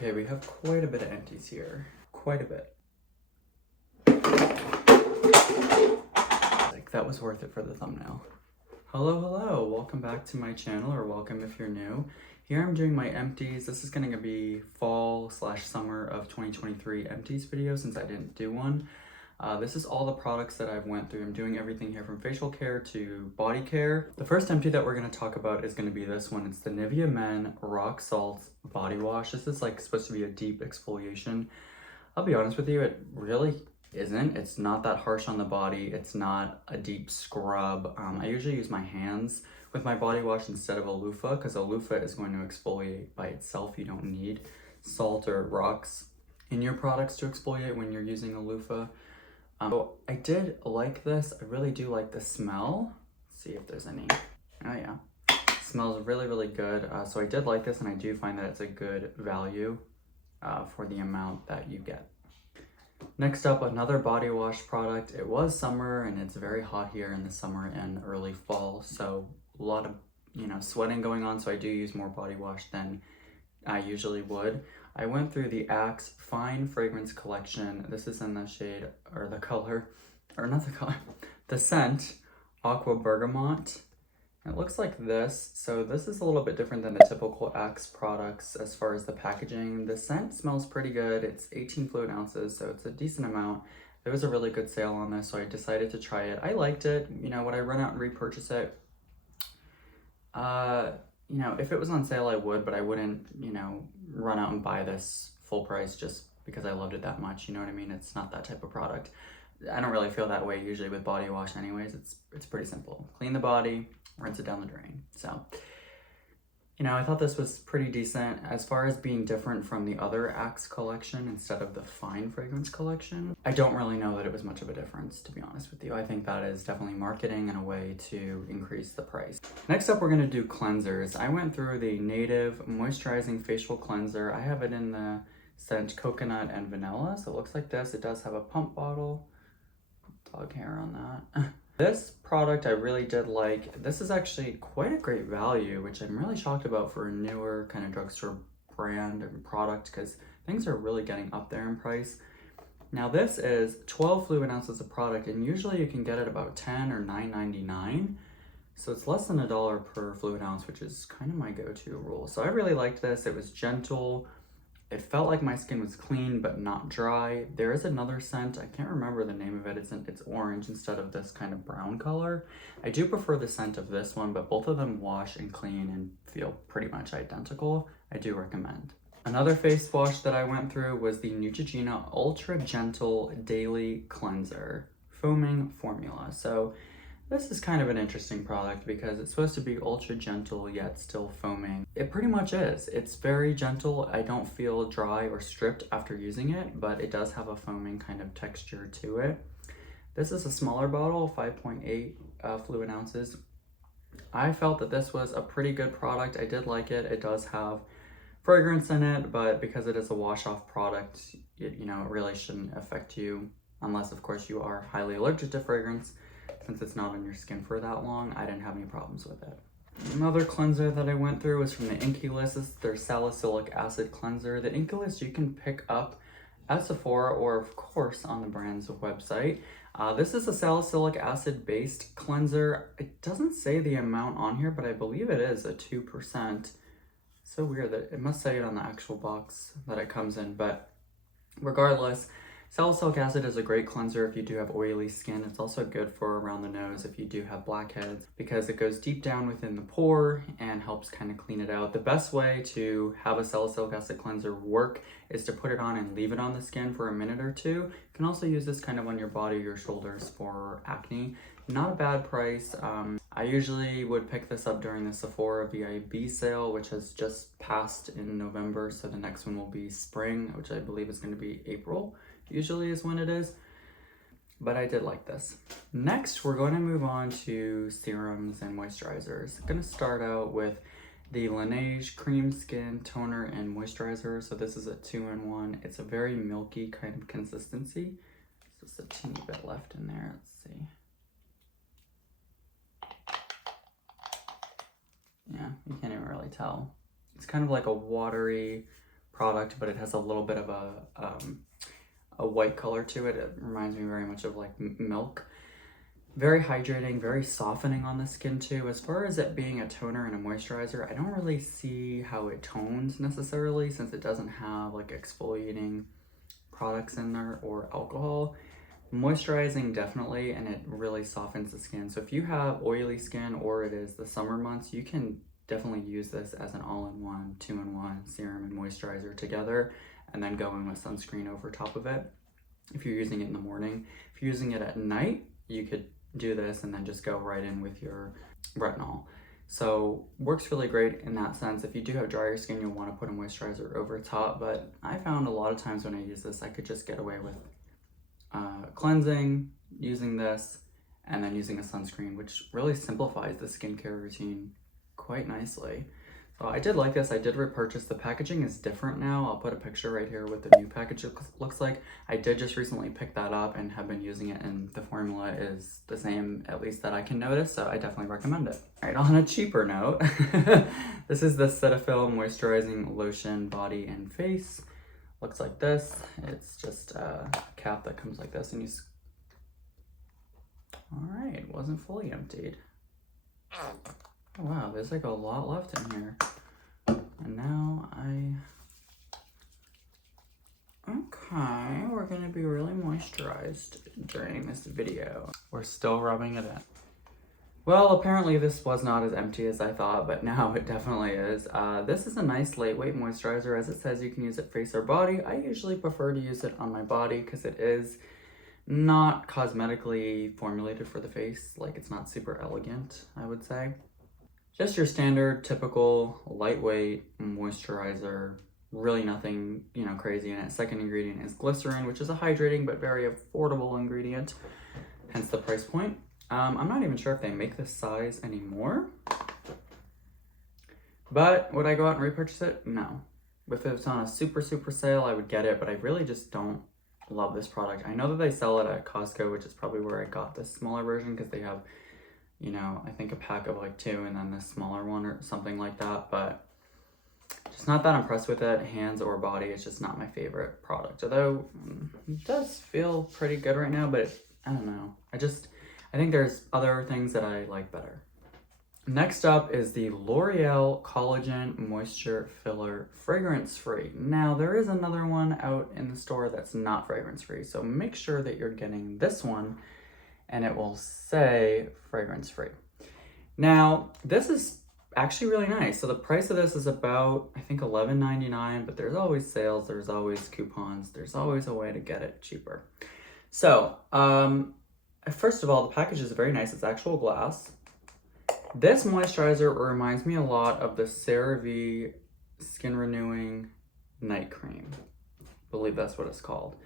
Okay, we have quite a bit of empties here. Quite a bit. Like, that was worth it for the thumbnail. Hello, welcome back to my channel, or welcome if you're new. Here I'm doing my empties. This is gonna be fall/summer of 2023 empties video since I didn't do one. This is all the products that I've went through. I'm doing everything here from facial care to body care. The first empty that we're gonna talk about is gonna be this one. It's the Nivea Men Rock Salt Body Wash. This is like supposed to be a deep exfoliation. I'll be honest with you, it really isn't. It's not that harsh on the body. It's not a deep scrub. I usually use my hands with my body wash instead of a loofah because a loofah is going to exfoliate by itself. You don't need salt or rocks in your products to exfoliate when you're using a loofah. So I did like this. I really do like the smell. Let's see if there's any. Oh yeah, it smells really good. So I did like this, and I do find that it's a good value for the amount that you get. Next up, another body wash product. It was summer and it's very hot here in the summer and early fall, so a lot of sweating going on, so I do use more body wash than I usually would. I went through the Axe Fine Fragrance Collection. This is in the shade, or the color, or not the color, the scent, Aqua Bergamot. It looks like this. So this is a little bit different than the typical Axe products as far as the packaging. The scent smells pretty good. It's 18 fluid ounces, so it's a decent amount. There was a really good sale on this, so I decided to try it. I liked it. Would I run out and repurchase it? If it was on sale, I would, but I wouldn't, run out and buy this full price just because I loved it that much. You know what I mean? It's not that type of product. I don't really feel that way usually with body wash anyways. It's pretty simple. Clean the body, rinse it down the drain. So, I thought this was pretty decent as far as being different from the other Axe collection instead of the Fine Fragrance collection. I don't really know that it was much of a difference, to be honest with you. I think that is definitely marketing and a way to increase the price. Next up, we're gonna do cleansers. I went through the Native Moisturizing Facial Cleanser. I have it in the scent Coconut and Vanilla. So it looks like this. It does have a pump bottle. Dog hair on that. This product I really did like. This is actually quite a great value, which I'm really shocked about for a newer kind of drugstore brand and product because things are really getting up there in price. Now this is 12 fluid ounces of product, and usually you can get it about 10 or $9.99. So it's less than $1 per fluid ounce, which is kind of my go-to rule. So I really liked this. It was gentle. It felt like my skin was clean but not dry. There is another scent, I can't remember the name of it. It's orange instead of this kind of brown color. I do prefer the scent of this one, but both of them wash and clean and feel pretty much identical. I do recommend. Another face wash that I went through was the Neutrogena Ultra Gentle Daily Cleanser Foaming Formula. So this is kind of an interesting product because it's supposed to be ultra gentle yet still foaming. It pretty much is. It's very gentle. I don't feel dry or stripped after using it, but it does have a foaming kind of texture to it. This is a smaller bottle, 5.8 fluid ounces. I felt that this was a pretty good product. I did like it. It does have fragrance in it, but because it is a wash-off product, it really shouldn't affect you unless, of course, you are highly allergic to fragrance. Since it's not on your skin for that long, I didn't have any problems with it. Another cleanser that I went through was from the EMPTIES. This is their salicylic acid cleanser. The EMPTIES you can pick up at Sephora or, of course, on the brand's website. This is a salicylic acid based cleanser. It doesn't say the amount on here, but I believe it is a 2%. So weird that it must say it on the actual box that it comes in, but regardless, salicylic acid is a great cleanser if you do have oily skin. It's also good for around the nose if you do have blackheads because it goes deep down within the pore and helps kind of clean it out. The best way to have a salicylic acid cleanser work is to put it on and leave it on the skin for a minute or two. You can also use this kind of on your body, your shoulders for acne. Not a bad price. I usually would pick this up during the Sephora VIB sale, which has just passed in November. So the next one will be spring, which I believe is going to be April. Usually is when it is, but I did like this. Next, we're going to move on to serums and moisturizers. I'm going to start out with the Laneige Cream Skin Toner and Moisturizer. So this is a 2-in-1. It's a very milky kind of consistency. There's just a teeny bit left in there. Let's see. Yeah, you can't even really tell. It's kind of like a watery, product, but it has a little bit of a white color to it. It reminds me very much of like milk. Very hydrating, very softening on the skin too. As far as it being a toner and a moisturizer, I don't really see how it tones necessarily, since it doesn't have like exfoliating products in there or alcohol. Moisturizing definitely, and it really softens the skin. So if you have oily skin or it is the summer months, you can definitely use this as an all-in-one, two-in-one serum and moisturizer together, and then go in with sunscreen over top of it if you're using it in the morning. If you're using it at night, you could do this and then just go right in with your retinol. So works really great in that sense. If you do have drier skin, you'll want to put a moisturizer over top, but I found a lot of times when I use this, I could just get away with cleansing, using this, and then using a sunscreen, which really simplifies the skincare routine quite nicely. So I did like this. I did repurchase. The packaging is different now. I'll put a picture right here what the new package looks like. I did just recently pick that up and have been using it, and the formula is the same, at least that I can notice, so I definitely recommend it. All right, on a cheaper note, this is the Cetaphil Moisturizing Lotion Body and Face. Looks like this. It's just a cap that comes like this, and you all right, it wasn't fully emptied. Oh, wow, there's like a lot left in here. And now okay, we're gonna be really moisturized during this video. We're still rubbing it in. Well, apparently this was not as empty as I thought, but now it definitely is. This is a nice lightweight moisturizer. As it says, you can use it face or body. I usually prefer to use it on my body because it is not cosmetically formulated for the face. Like, it's not super elegant, I would say. Just your standard, typical, lightweight moisturizer. Really nothing, crazy in it. Second ingredient is glycerin, which is a hydrating but very affordable ingredient, hence the price point. I'm not even sure if they make this size anymore. But would I go out and repurchase it? No. If it was on a super sale, I would get it, but I really just don't love this product. I know that they sell it at Costco, which is probably where I got this smaller version, because they have, I think a pack of like 2 and then this smaller one or something like that, but just not that impressed with it, hands or body. It's just not my favorite product, although it does feel pretty good right now, but I don't know. I think there's other things that I like better. Next up is the L'Oreal Collagen Moisture Filler Fragrance Free. Now, there is another one out in the store that's not fragrance free, so make sure that you're getting this one and it will say fragrance free. Now, this is actually really nice. So the price of this is about, I think, $11.99, but there's always sales, there's always coupons, there's always a way to get it cheaper. So, first of all, the package is very nice. It's actual glass. This moisturizer reminds me a lot of the CeraVe Skin Renewing Night Cream. I believe that's what it's called.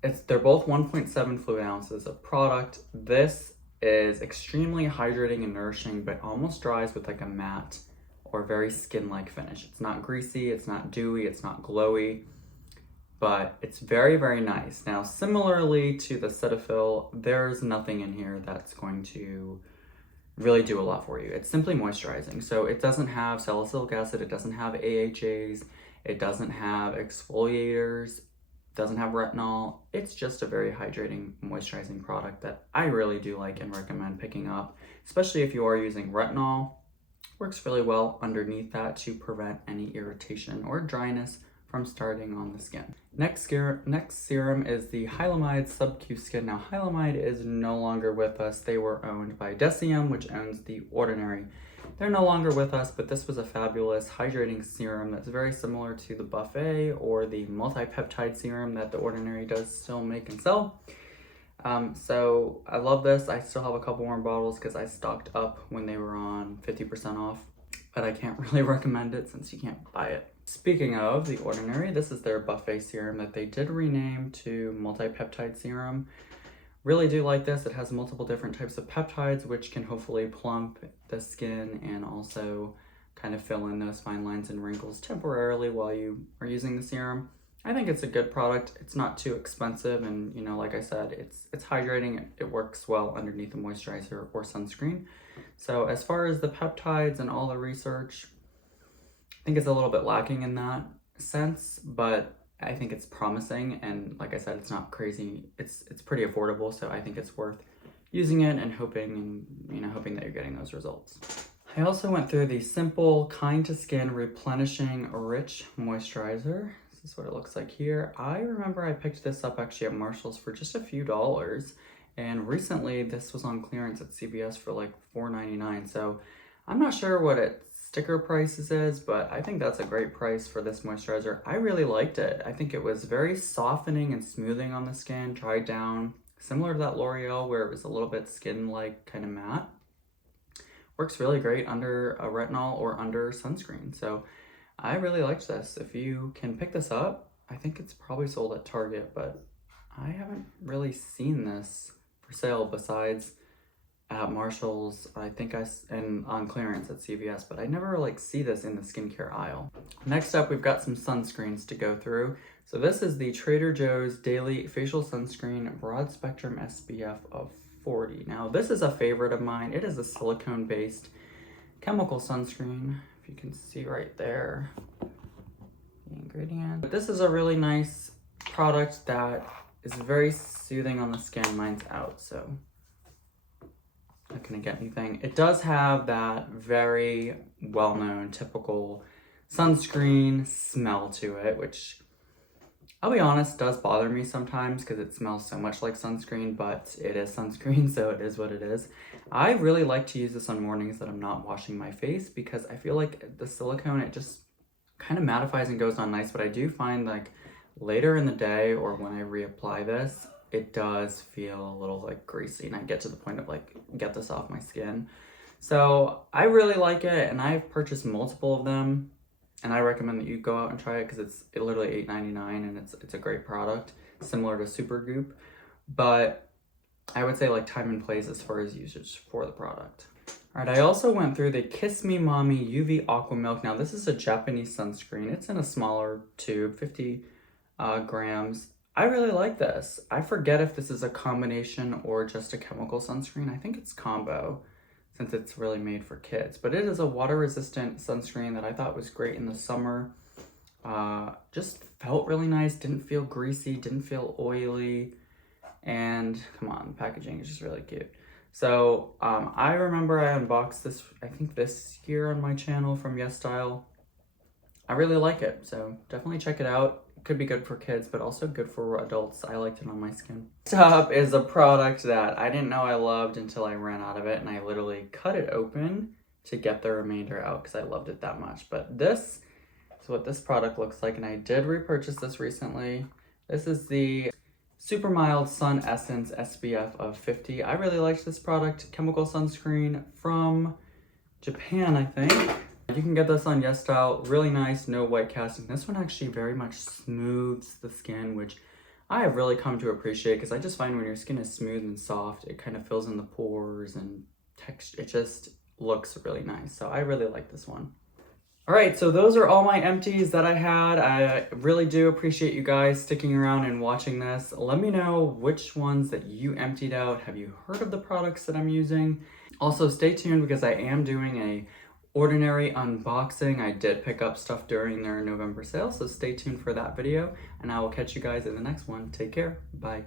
They're both 1.7 fluid ounces of product. This is extremely hydrating and nourishing, but almost dries with like a matte or very skin-like finish. It's not greasy, it's not dewy, it's not glowy, but it's very, very nice. Now, similarly to the Cetaphil, there's nothing in here that's going to really do a lot for you. It's simply moisturizing. So it doesn't have salicylic acid, it doesn't have AHAs, it doesn't have exfoliators, doesn't have retinol. It's just a very hydrating, moisturizing product that I really do like and recommend picking up, especially if you are using retinol. Works really well underneath that to prevent any irritation or dryness from starting on the skin. Next serum is the Hylamide Sub-Q Skin. Now, Hylamide is no longer with us. They were owned by Decium, which owns The Ordinary. They're no longer with us, but this was a fabulous hydrating serum that's very similar to the Buffet or the multi-peptide serum that The Ordinary does still make and sell. So I love this. I still have a couple more bottles because I stocked up when they were on 50% off, but I can't really recommend it since you can't buy it. Speaking of The Ordinary, this is their Buffet serum that they did rename to multi-peptide serum. Really do like this. It has multiple different types of peptides, which can hopefully plump the skin and also kind of fill in those fine lines and wrinkles temporarily while you are using the serum. I think it's a good product. It's not too expensive, and like I said, it's hydrating. It works well underneath a moisturizer or sunscreen. So as far as the peptides and all the research, I think it's a little bit lacking in that, cents, but I think it's promising, and like I said, it's not crazy. It's pretty affordable, so I think it's worth using it and hoping that you're getting those results. I also went through the Simple Kind to Skin Replenishing Rich Moisturizer. This is what it looks like here. I remember I picked this up actually at Marshall's for just a few dollars, and recently this was on clearance at CVS for like $4.99. So I'm not sure what its sticker prices is, but I think that's a great price for this moisturizer. I really liked it. I think it was very softening and smoothing on the skin, dried down, similar to that L'Oreal where it was a little bit skin-like kind of matte. Works really great under a retinol or under sunscreen. So I really liked this. If you can pick this up, I think it's probably sold at Target, but I haven't really seen this for sale besides at Marshall's, I think and on clearance at CVS, but I never like see this in the skincare aisle. Next up, we've got some sunscreens to go through. So this is the Trader Joe's Daily Facial Sunscreen Broad Spectrum SPF of 40. Now this is a favorite of mine. It is a silicone-based chemical sunscreen. If you can see right there, the ingredient. But this is a really nice product that is very soothing on the skin. Mine's out, so not gonna get anything. It does have that very well-known typical sunscreen smell to it, which I'll be honest, does bother me sometimes because it smells so much like sunscreen, but it is sunscreen, so it is what it is. I really like to use this on mornings that I'm not washing my face because I feel like the silicone, it just kind of mattifies and goes on nice, but I do find like later in the day or when I reapply this, it does feel a little like greasy and I get to the point of like, get this off my skin. So I really like it and I've purchased multiple of them. And I recommend that you go out and try it because it's literally $8.99 and it's a great product, similar to Supergoop. But I would say like time and place as far as usage for the product. All right, I also went through the Kiss Me Mommy UV Aqua Milk. Now this is a Japanese sunscreen. It's in a smaller tube, 50 grams. I really like this. I forget if this is a combination or just a chemical sunscreen. I think it's combo, since it's really made for kids. But it is a water-resistant sunscreen that I thought was great in the summer. Just felt really nice, didn't feel greasy, didn't feel oily, and come on, the packaging is just really cute. So I remember I unboxed this, I think this year on my channel from YesStyle. I really like it, so definitely check it out. Could be good for kids, but also good for adults. I liked it on my skin. Next up is a product that I didn't know I loved until I ran out of it, and I literally cut it open to get the remainder out because I loved it that much. But this is what this product looks like, and I did repurchase this recently. This is the Super Mild Sun Essence SPF of 50. I really liked this product. Chemical sunscreen from Japan, I think. You can get this on YesStyle, really nice, no white casting. This one actually very much smooths the skin, which I have really come to appreciate because I just find when your skin is smooth and soft, it kind of fills in the pores and texture. It just looks really nice. So I really like this one. All right, so those are all my empties that I had. I really do appreciate you guys sticking around and watching this. Let me know which ones that you emptied out. Have you heard of the products that I'm using? Also, stay tuned because I am doing a Ordinary unboxing. I did pick up stuff during their November sale, so stay tuned for that video, and I will catch you guys in the next one. Take care. Bye.